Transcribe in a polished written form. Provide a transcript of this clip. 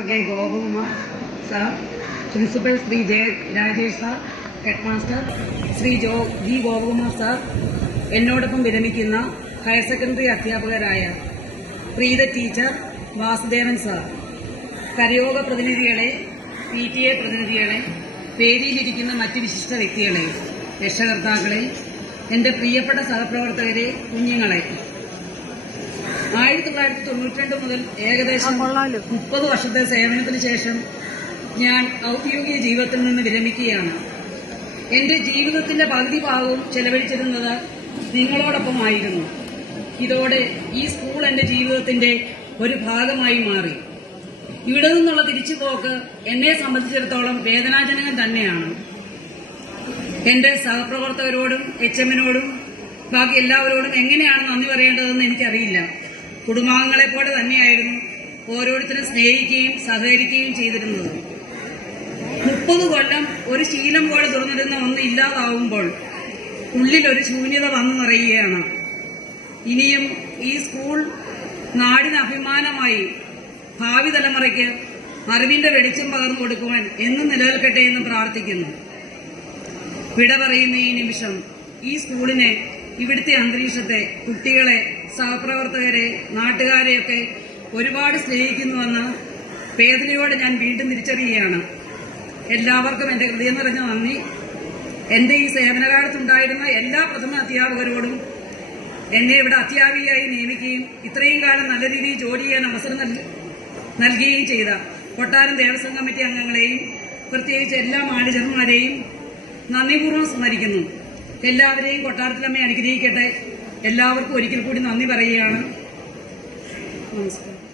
Dr. K. Gopakumar sir, Principal Sri Rajesh sir, Headmaster Sri G. Gopakumar sir, എന്നോടൊപ്പം വിരമിക്കുന്ന higher secondary അധ്യാപകരായ Preetha teacher, Vasudevan sir, കരയോഗ പ്രതിനിധികളെ, PTA പ്രതിനിധികളെ, വേദിയിലിരിക്കുന്ന മറ്റ് വിശിഷ്ട വ്യക്തികളെ, രക്ഷകർത്താക്കളെ, എൻ്റെ പ്രിയപ്പെട്ട സഹപ്രവർത്തകരെ, കുഞ്ഞുങ്ങളെ, 1992 മുതൽ ഏകദേശം 30 വർഷത്തെ സേവനത്തിന് ശേഷം ഞാൻ ഔദ്യോഗിക ജീവിതത്തിൽ നിന്ന് വിരമിക്കുകയാണ്. എന്റെ ജീവിതത്തിന്റെ പകുതി ഭാഗവും ചെലവഴിച്ചിരുന്നത് നിങ്ങളോടൊപ്പമായിരുന്നു. ഇതോടെ ഈ സ്കൂൾ എന്റെ ജീവിതത്തിന്റെ ഒരു ഭാഗമായി മാറി. ഇവിടെ നിന്നുള്ള തിരിച്ചുപോക്ക് എന്നെ സംബന്ധിച്ചിടത്തോളം വേദനാജനകം തന്നെയാണ്. എന്റെ സഹപ്രവർത്തകരോടും HMനോടും ബാക്കി എല്ലാവരോടും എങ്ങനെയാണ് നന്ദി പറയേണ്ടതെന്ന് എനിക്കറിയില്ല. കുടുംബാംഗങ്ങളെപ്പോലെ തന്നെയായിരുന്നു ഓരോരുത്തരും സ്നേഹിക്കുകയും സഹകരിക്കുകയും ചെയ്തിരുന്നത്. 30 കൊല്ലം ഒരു ശീലം പോലെ തുറന്നിരുന്ന ഒന്ന് ഇല്ലാതാവുമ്പോൾ ഉള്ളിലൊരു ശൂന്യത വന്നു നിറയുകയാണ്. ഇനിയും ഈ സ്കൂൾ നാടിന് അഭിമാനമായി ഭാവി തലമുറയ്ക്ക് അറിവിന്റെ വെളിച്ചം പകർന്നു കൊടുക്കുവാൻ എന്നും നിലനിൽക്കട്ടെ എന്ന് പ്രാർത്ഥിക്കുന്നു. വിട പറയുന്ന ഈ നിമിഷം ഈ സ്കൂളിനെ, ഇവിടുത്തെ അന്തരീക്ഷത്തെ, കുട്ടികളെ, സഹപ്രവർത്തകരെ, നാട്ടുകാരെയൊക്കെ ഒരുപാട് സ്നേഹിക്കുന്നുവെന്ന് വേദനയോടെ ഞാൻ വീണ്ടും തിരിച്ചറിയുകയാണ്. എല്ലാവർക്കും എന്റെ ഹൃദയം നിറഞ്ഞ നന്ദി. എന്റെ ഈ സേവനകാലത്തുണ്ടായിരുന്ന എല്ലാ പ്രഥമ അധ്യാപകരോടും, എന്നെ ഇവിടെ അധ്യാപികയായി നിയമിക്കുകയും ഇത്രയും കാലം നല്ല രീതിയിൽ ജോലി ചെയ്യാൻ അവസരം നൽകുകയും ചെയ്ത കൊട്ടാരം ദേവസ്വം കമ്മിറ്റി അംഗങ്ങളെയും പ്രത്യേകിച്ച് എല്ലാ മാനേജർമാരെയും നന്ദിപൂർവ്വം സ്മരിക്കുന്നു. എല്ലാവരെയും കൊട്ടാരത്തിലമ്മ അനുഗ്രഹിക്കട്ടെ. എല്ലാവർക്കും ഒരിക്കൽ കൂടി നന്ദി പറയുകയാണ്. നമസ്കാരം.